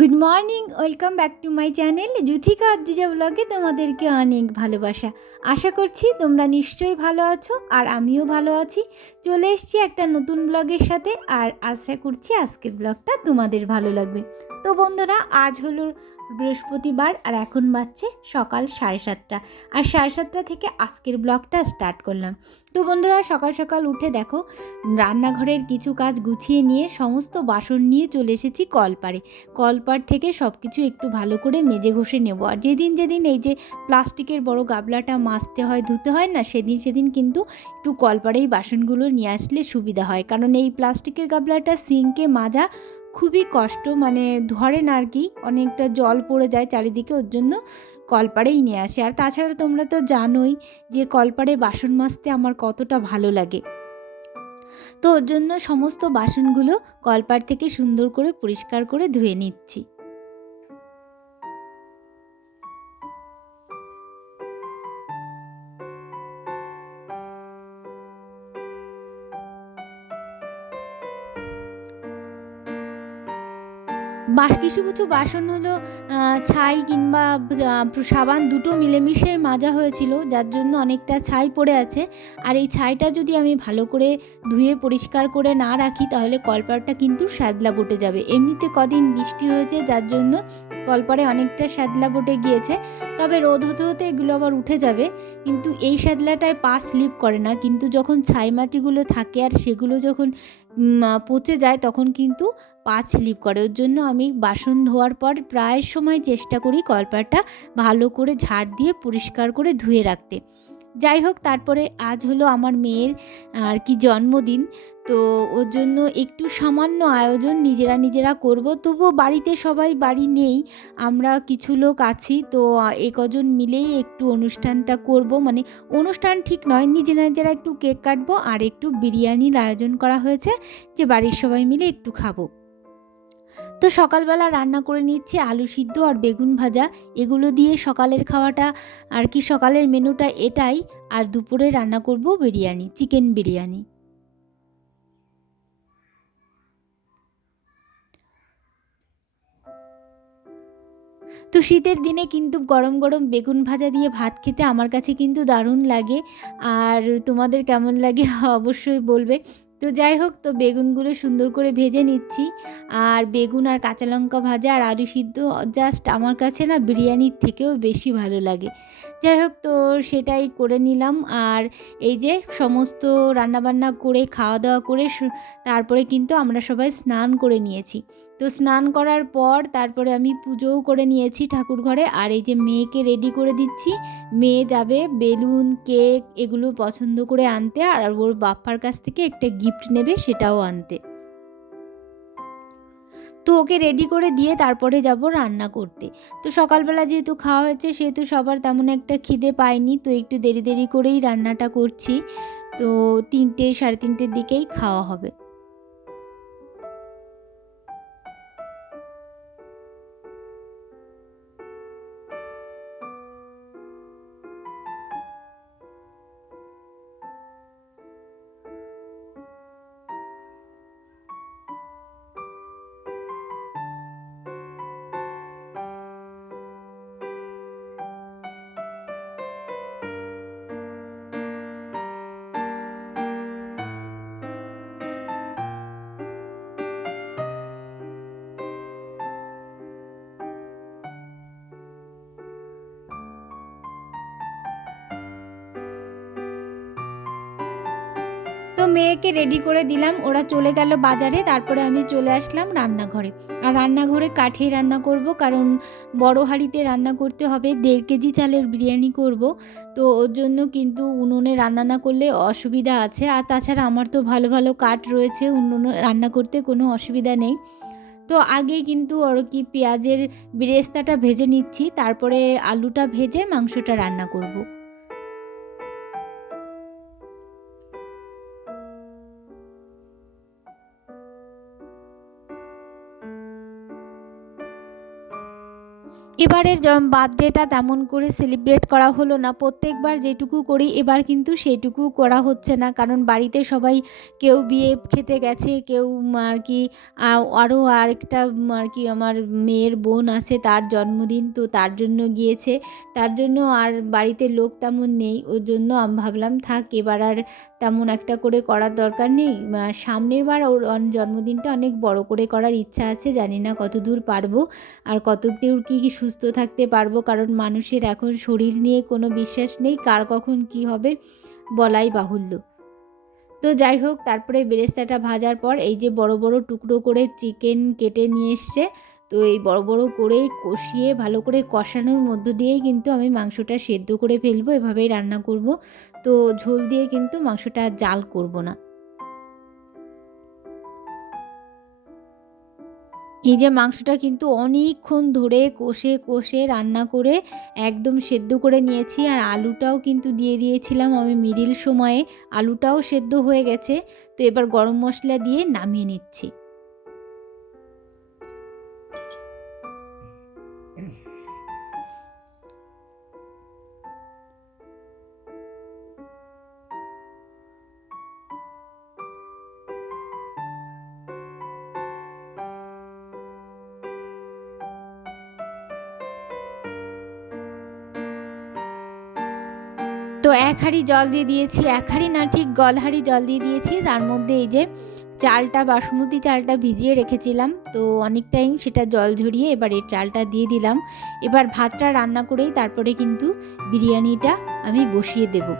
Good morning, welcome back to my channel Juthika অর্জিজা ব্লগে তোমাদেরকে অনেক ভালোবাসা। আশা করছি তোমরা নিশ্চয়ই ভালো আছো আর আমিও ভালো আছি। চলে এসেছি একটা নতুন ব্লগের সাথে, আর আশা করছি আজকের ব্লগটা তোমাদের ভালো লাগবে। তো বন্ধুরা, আজ হলো বৃহস্পতিবার আর এখন বাজছে সকাল 7:30, আর 7:30 থেকে আজকের ব্লগটা স্টার্ট করলাম। তো বন্ধুরা, সকাল সকাল উঠে দেখো রান্নাঘরের কিছু কাজ গুছিয়ে নিয়ে সমস্ত বাসন নিয়ে চলে এসেছি কলপাড়ে। কলপাড় থেকে সব কিছু একটু ভালো করে মেজে ঘষে নেব। আর যেদিন যেদিন এই যে প্লাস্টিকের বড় গাবলাটা মাজতে হয়, ধুতে হয় না, সেদিন কিন্তু একটু কলপাড়েই বাসনগুলো নিয়ে আসলে সুবিধা হয়। কারণ এই প্লাস্টিকের গাবলাটা সিঙ্কে মাজা খুবই কষ্ট, মানে ধরে না আর কি, অনেকটা জল পড়ে যায় চারিদিকে, ওর জন্য কলপাড়েই নিয়ে আসে। আর তাছাড়া তোমরা তো জানোই যে কলপাড়ে বাসন মাজতে আমার কতটা ভালো লাগে। তো ওর জন্য সমস্ত বাসনগুলো কলপাড় থেকে সুন্দর করে পরিষ্কার করে ধুয়ে নিচ্ছি। কিছু কিছু বাসন হলো ছাই কিংবা সাবান দুটো মিলেমিশে মাজা হয়েছিল, যার জন্য অনেকটা ছাই পড়ে আছে। আর এই ছাইটা যদি আমি ভালো করে ধুয়ে পরিষ্কার করে না রাখি তাহলে কলপাড়টা কিন্তু শ্যাদলা বটে যাবে। এমনিতে কদিন বৃষ্টি হয়েছে, যার জন্য কলপাড়ে অনেকটা শ্যাদলা বটে গিয়েছে। তবে রোদ হতে হতে এগুলো আবার উঠে যাবে। কিন্তু এই শ্যাদলাটায় পা স্লিপ করে না, কিন্তু যখন ছাই মাটিগুলো থাকে আর সেগুলো যখন পচে যায় তখন কিন্তু পা স্লিপ করে। ওর জন্য আমি বাসন ধোয়ার পর প্রায় সময় চেষ্টা করি কলপাটা ভালো করে ঝাড় দিয়ে পরিষ্কার করে ধুয়ে রাখতে। যাই হোক, তারপরে আজ হলো আমার মেয়ের আর কি জন্মদিন। তো ওর জন্য একটু সামান্য আয়োজন নিজেরা করব। তবুও বাড়িতে সবাই বাড়ি নেই, আমরা কিছু লোক আছি, তো এ কজন মিলেই একটু অনুষ্ঠানটা করব। মানে অনুষ্ঠান ঠিক নয়, নিজেরা একটু কেক কাটবো আর একটু বিরিয়ানির আয়োজন করা হয়েছে, যে বাড়ির সবাই মিলে একটু খাবো। তো সকালবেলা রান্না করে নিচ্ছি আলু সিদ্ধ আর বেগুন ভাজা, এগুলো দিয়ে সকালের খাওয়াটা আর কি, সকালের মেনুটা এটাই। আর দুপুরে রান্না করব বিরিয়ানি, চিকেন বিরিয়ানি। তো শীতের দিনে কিন্তু গরম গরম বেগুন ভাজা দিয়ে ভাত খেতে আমার কাছে কিন্তু দারুণ লাগে। আর তোমাদের কেমন লাগে অবশ্যই বলবে। তো যাই হোক, তো বেগুনগুলো সুন্দর করে ভেজে নিচ্ছি। আর বেগুন আর কাঁচা লঙ্কা ভাজা আর আলু সিদ্ধ জাস্ট আমার কাছে না বিরিয়ানির থেকেও বেশি ভালো লাগে। যাই হোক, তো সেটাই করে নিলাম। আর এই যে সমস্ত রান্নাবান্না করে খাওয়া দাওয়া করে তারপরে কিন্তু আমরা সবাই স্নান করে নিয়েছি। তো স্নান করার পর তারপরে আমি পুজোও করে নিয়েছি ঠাকুর ঘরে। আর এই যে মেয়েকে রেডি করে দিচ্ছি, মেয়ে যাবে বেলুন কেক এগুলো পছন্দ করে আনতে, আর ওর বাপ্পার কাছ থেকে একটা গিফট নেবে সেটাও আনতে। তো ওকে রেডি করে দিয়ে তারপরে যাব রান্না করতে। তো সকালবেলা যেহেতু খাওয়া হয়েছে সেহেতু সবার তেমন একটা খিদে পায়নি, তো একটু দেরি করেই রান্নাটা করছি। তো 3টে 3:30টের দিকেই খাওয়া হবে। তো মেয়েকে রেডি করে দিলাম, ওরা চলে গেল বাজারে, তারপরে আমি চলে আসলাম রান্নাঘরে। আর রান্নাঘরে কাঠেই রান্না করব, কারণ বড় হাঁড়িতে রান্না করতে হবে। 1.5 কেজি চালের বিরিয়ানি করব, তো ওর জন্য কিন্তু উনুনে রান্না না করলে অসুবিধা আছে। আর তাছাড়া আমার তো ভালো ভালো কাঠ রয়েছে, উনুনে রান্না করতে কোনো অসুবিধা নেই। তো আগেই কিন্তু আর কি পেঁয়াজের বেরেস্তাটা ভেজে নিচ্ছি, তারপরে আলুটা ভেজে মাংসটা রান্না করব। এবারের বার্থডেটা তেমন করে সেলিব্রেট করা হলো না। প্রত্যেকবার যেটুকু করি এবার কিন্তু সেটুকু করা হচ্ছে না, কারণ বাড়িতে সবাই কেউ বিয়ে খেতে গেছে, কেউ আর কি আরও আরেকটা আর কি আমার মেয়ের বোন আছে, তার জন্মদিন, তো তার জন্য গিয়েছে। তার জন্য আর বাড়িতে লোক তেমন নেই, ওর জন্য আমি ভাবলাম থাক, এবার আর তেমন একটা করে করার দরকার নেই। সামনের বার ওর জন্মদিনটা অনেক বড় করে করার ইচ্ছা আছে, জানি না কত দূর পারবো আর কতদূর কী সুস্থ থাকতে পারবো, কারণ মানুষের এখন শরীর নিয়ে কোনো বিশ্বাস নেই, কার কখন কি হবে বলাই বাহুল্য। তো যাই হোক, তারপরে বেরেস্তাটা ভাজার পর এই যে বড় বড় টুকরো করে চিকেন কেটে নিয়ে এসছে, তো এই বড় বড় করে কষিয়ে ভালো করে কষানোর মধ্য দিয়েই কিন্তু আমি মাংসটা সেদ্ধ করে ফেলবো, এভাবেই রান্না করব। তো ঝোল দিয়ে কিন্তু মাংসটা জাল করব না। এই যে মাংসটা কিন্তু অনেকক্ষণ ধরে কষে কষে রান্না করে একদম সেদ্ধ করে নিয়েছি, আর আলুটাও কিন্তু দিয়ে দিয়েছিলাম আমি মিডিল সময়ে, আলুটাও সেদ্ধ হয়ে গেছে। তো এবার গরম মশলা দিয়ে নামিয়ে নিচ্ছি। তো এক হাঁড়ি জল দিয়ে দিয়েছি, এক হাঁড়ি না ঠিক গলহাঁড়ি জল দিয়ে দিয়েছি। তার মধ্যে এই যে চালটা, বাসমতি চালটা ভিজিয়ে রেখেছিলাম, তো অনেক টাইম সেটা জল ঝরিয়ে এবার এই চালটা দিয়ে দিলাম। এবার ভাতটা রান্না করেই তারপরে কিন্তু বিরিয়ানিটা আমি বসিয়ে দেবো।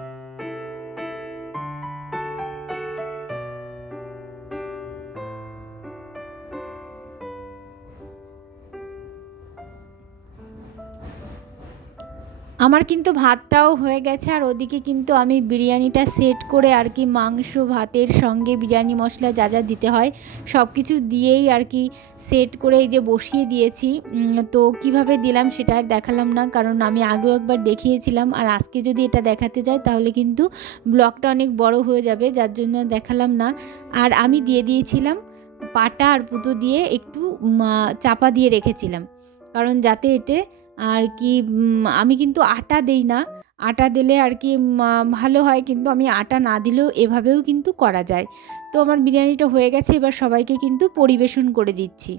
আমার কিন্তু ভাতটাও হয়ে গেছে, আর ওদিকে কিন্তু আমি বিরিয়ানিটা সেট করে আর কি মাংস ভাতের সঙ্গে বিরিয়ানি মশলা যা যা দিতে হয় সব কিছু দিয়েই আর কি সেট করে এই যে বসিয়ে দিয়েছি। তো কিভাবে দিলাম সেটা আর দেখালাম না, কারণ আমি আগেও একবার দেখিয়েছিলাম, আর আজকে যদি এটা দেখাতে যাই তাহলে কিন্তু ব্লগটা অনেক বড় হয়ে যাবে, যার জন্য দেখালাম না। আর আমি দিয়ে দিয়েছিলাম পাটা আর পুতো দিয়ে একটু চাপা দিয়ে রেখেছিলাম, কারণ যাতে এতে আর কি আমি কিন্তু আটা দেই না, আটা দিলে আর কি ভালো হয়, কিন্তু আমি আটা না দিলেও এভাবেও কিন্তু করা যায়। তো আমার বিরিয়ানিটা হয়ে গেছে, এবার সবাইকে কিন্তু পরিবেশন করে দিচ্ছি।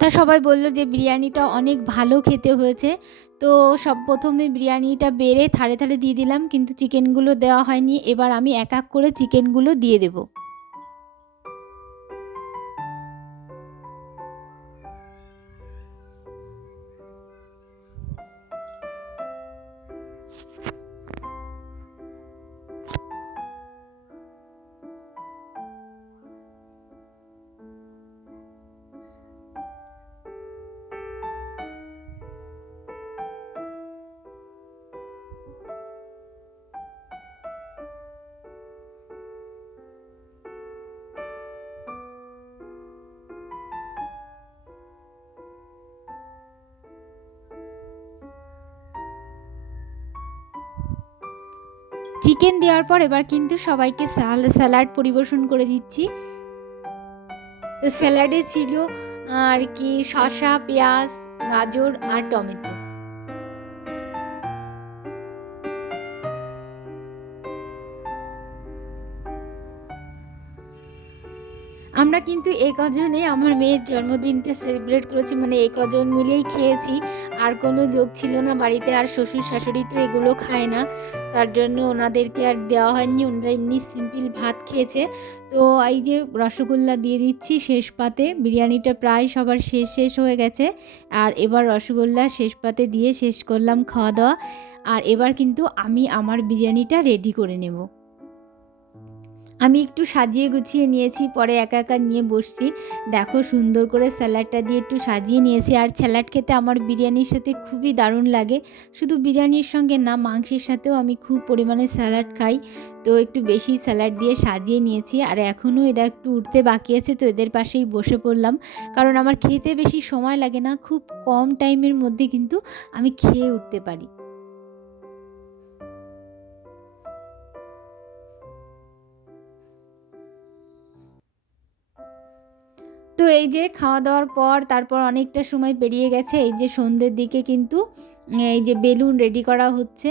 তা সবাই বলল যে বিরিয়ানিটা অনেক ভালো খেতে হয়েছে। তো সব প্রথমে বিরিয়ানিটা বেড়ে থাড়ে থাড়ে দিয়ে দিলাম, কিন্তু চিকেনগুলো দেওয়া হয়নি, এবার আমি এক এক করে চিকেনগুলো দিয়ে দেবো। চিকেন দেওয়ার পর এবার কিন্তু সবাইকে স্যালাড পরিবেশন করে দিচ্ছি। তো স্যালাডে ছিল আর কি শসা, পেঁয়াজ, গাজর আর টমেটো। আমরা কিন্তু এই কজনে আমার মেয়ের জন্মদিনটা সেলিব্রেট করেছি, মানে এই কজন মিলেই খেয়েছি, আর কোনো লোক ছিল না বাড়িতে, আর শ্বশুর শাশুড়ি তো এগুলো খায় না, তার জন্য ওনাদেরকে আর দেওয়া হয়নি, ওনারা এমনি সিম্পল ভাত খেয়েছে। তো এই যে রসগোল্লা দিয়ে দিচ্ছি শেষ পাতে, বিরিয়ানিটা প্রায় সবার শেষ হয়ে গেছে, আর এবার রসগোল্লা শেষ পাতে দিয়ে শেষ করলাম খাওয়া দাওয়া। আর এবার কিন্তু আমি আমার বিরিয়ানিটা রেডি করে নেব। আমি একটু সাজিয়ে গুছিয়ে নিয়েছি, পরে একা একা নিয়ে বসছি। দেখো সুন্দর করে স্যালাডটা দিয়ে একটু সাজিয়ে নিয়েছি, আর স্যালাড খেতে আমার বিরিয়ানির সাথে খুবই দারুণ লাগে। শুধু বিরিয়ানির সঙ্গে না, মাংসের সাথেও আমি খুব পরিমাণে স্যালাড খাই, তো একটু বেশি স্যালাড দিয়ে সাজিয়ে নিয়েছি। আর এখনও এটা একটু উঠতে বাকি আছে, তো এদের পাশেই বসে পড়লাম, কারণ আমার খেতে বেশি সময় লাগে না, খুব কম টাইমের মধ্যে কিন্তু আমি খেয়ে উঠতে পারি। এই যে খাওয়া দাওয়ার পর তারপর অনেকটা সময় পেরিয়ে গেছে, এই যে সন্ধ্যের দিকে কিন্তু এই যে বেলুন রেডি করা হচ্ছে।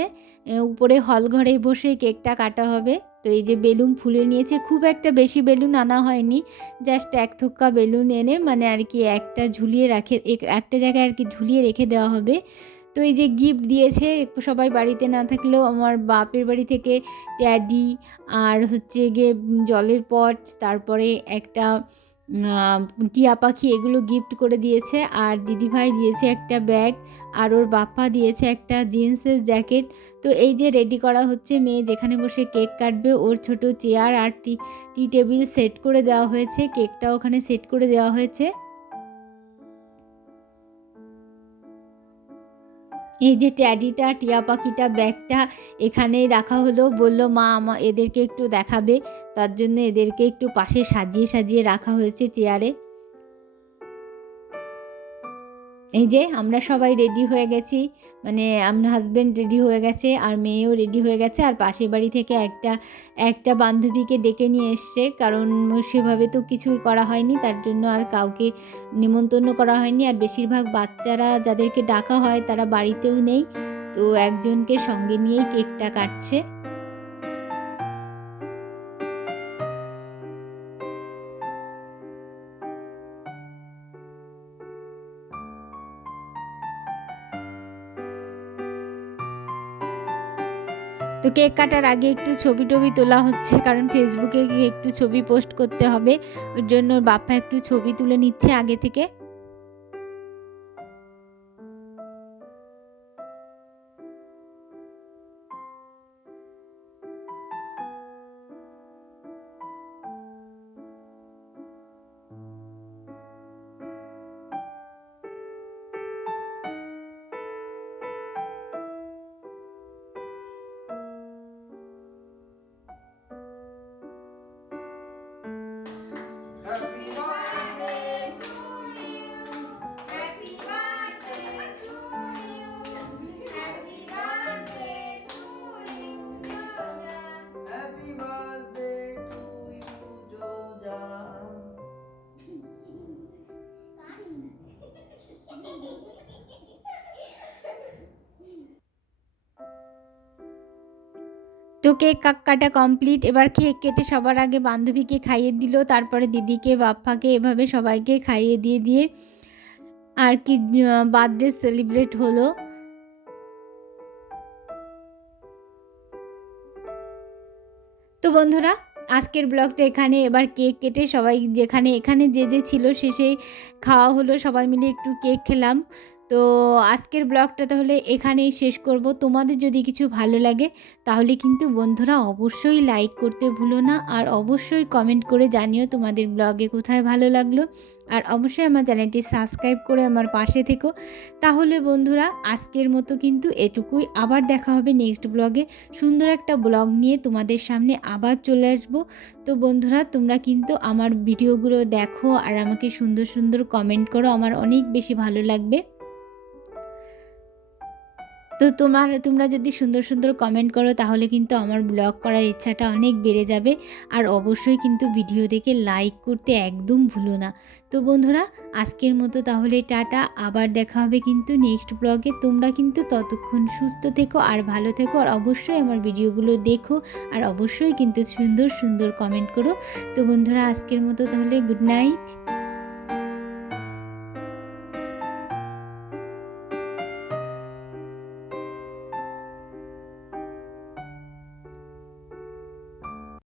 উপরে হল ঘরে বসে কেকটা কাটা হবে। তো এই যে বেলুন ফুলে নিয়েছে, খুব একটা বেশি বেলুন আনা হয়নি, জাস্ট এক থোক্কা বেলুন এনে মানে আর কি একটা ঝুলিয়ে রাখে, একটা জায়গায় আর কি ঝুলিয়ে রেখে দেওয়া হবে। তো এই যে গিফট দিয়েছে, সবাই বাড়িতে না থাকলেও আমার বাপের বাড়ি থেকে ট্যাডি আর হচ্ছে গিয়ে জলের পট, তারপরে একটা টিয়া পাখি, এগুলো গিফট করে দিয়েছে। আর দিদিভাই দিয়েছে একটা ব্যাগ, আর ওর বাপ্পা দিয়েছে একটা জিন্সের জ্যাকেট। তো এই যে রেডি করা হচ্ছে, মেয়ে যেখানে বসে কেক কাটবে ওর ছোট চেয়ার আর টি টেবিল সেট করে দেওয়া হয়েছে, কেকটাও ওখানে সেট করে দেওয়া হয়েছে। এই যে ট্যাডিটা, টিয়া পাখিটা, ব্যাগটা এখানেই রাখা হলো। বলল মা এদেরকে একটু দেখাবে, তার জন্য এদেরকে একটু পাশে সাজিয়ে সাজিয়ে রাখা হয়েছে চেয়ারে। এই যে আমরা সবাই রেডি হয়ে গেছি, মানে আমার হাজব্যান্ড রেডি হয়ে গেছে আর মেয়েও রেডি হয়ে গেছে। আর পাশের বাড়ি থেকে একটা বান্ধবীকে ডেকে নিয়ে এসছে, কারণ সেভাবে তো কিছুই করা হয়নি, তার জন্য আর কাউকে নিমন্ত্রণ করা হয়নি। আর বেশিরভাগ বাচ্চারা যাদেরকে ডাকা হয় তারা বাড়িতেও নেই, তো একজনকে সঙ্গে নিয়েই কেকটা কাটছে। তো কেক কাটার আগে একটু ছবি টবি তোলা হচ্ছে, কারণ ফেসবুকে একটু ছবি পোস্ট করতে হবে, ওর জন্য বাপ্পা একটু ছবি তুলে নিচ্ছে আগে থেকে। তো কেক কাটা কমপ্লিট। এবার কেক কেটে সবার আগে বান্ধবীকে খাইয়ে দিল, তারপরে দিদিকে, বাপ্পাকে, এভাবে সবাইকে খাইয়ে দিয়ে আর কি বার্থডে সেলিব্রেট হলো। তো বন্ধুরা, আজকের ব্লগটা এখানে। এবার কেক কেটে সবাই এখানে যে ছিল শেষে খাওয়া হলো, সবাই মিলে একটু কেক খেলাম। তো আজকের ব্লগটা তাহলে এখানেই শেষ করব। তোমাদের যদি কিছু ভালো লাগে তাহলে কিন্তু বন্ধুরা অবশ্যই লাইক করতে ভুলো না, আর অবশ্যই কমেন্ট করে জানিও তোমাদের ব্লগে কোথায় ভালো লাগলো। আর অবশ্যই আমার চ্যানেলটি সাবস্ক্রাইব করে আমার পাশে থেকো। তাহলে বন্ধুরা আজকের মতো কিন্তু এটুকুই, আবার দেখা হবে নেক্সট ব্লগে। সুন্দর একটা ব্লগ নিয়ে তোমাদের সামনে আবার চলে আসব। তো বন্ধুরা তোমরা কিন্তু আমার ভিডিওগুলো দেখো আর আমাকে সুন্দর সুন্দর কমেন্ট করো, আমার অনেক বেশি ভালো লাগবে। তো তোমরা যদি সুন্দর সুন্দর কমেন্ট করো তাহলে কিন্তু আমার ব্লগ করার ইচ্ছাটা অনেক বেড়ে যাবে। আর অবশ্যই কিন্তু ভিডিও দেখে লাইক করতে একদম ভুলো না। তো বন্ধুরা আজকের মতো তাহলে টাটা, আবার দেখা হবে কিন্তু নেক্সট ব্লগে। তোমরা কিন্তু ততক্ষণ সুস্থ থেকো আর ভালো থেকো, আর অবশ্যই আমার ভিডিওগুলো দেখো, আর অবশ্যই কিন্তু সুন্দর সুন্দর কমেন্ট করো। তো বন্ধুরা আজকের মতো তাহলে গুড নাইট।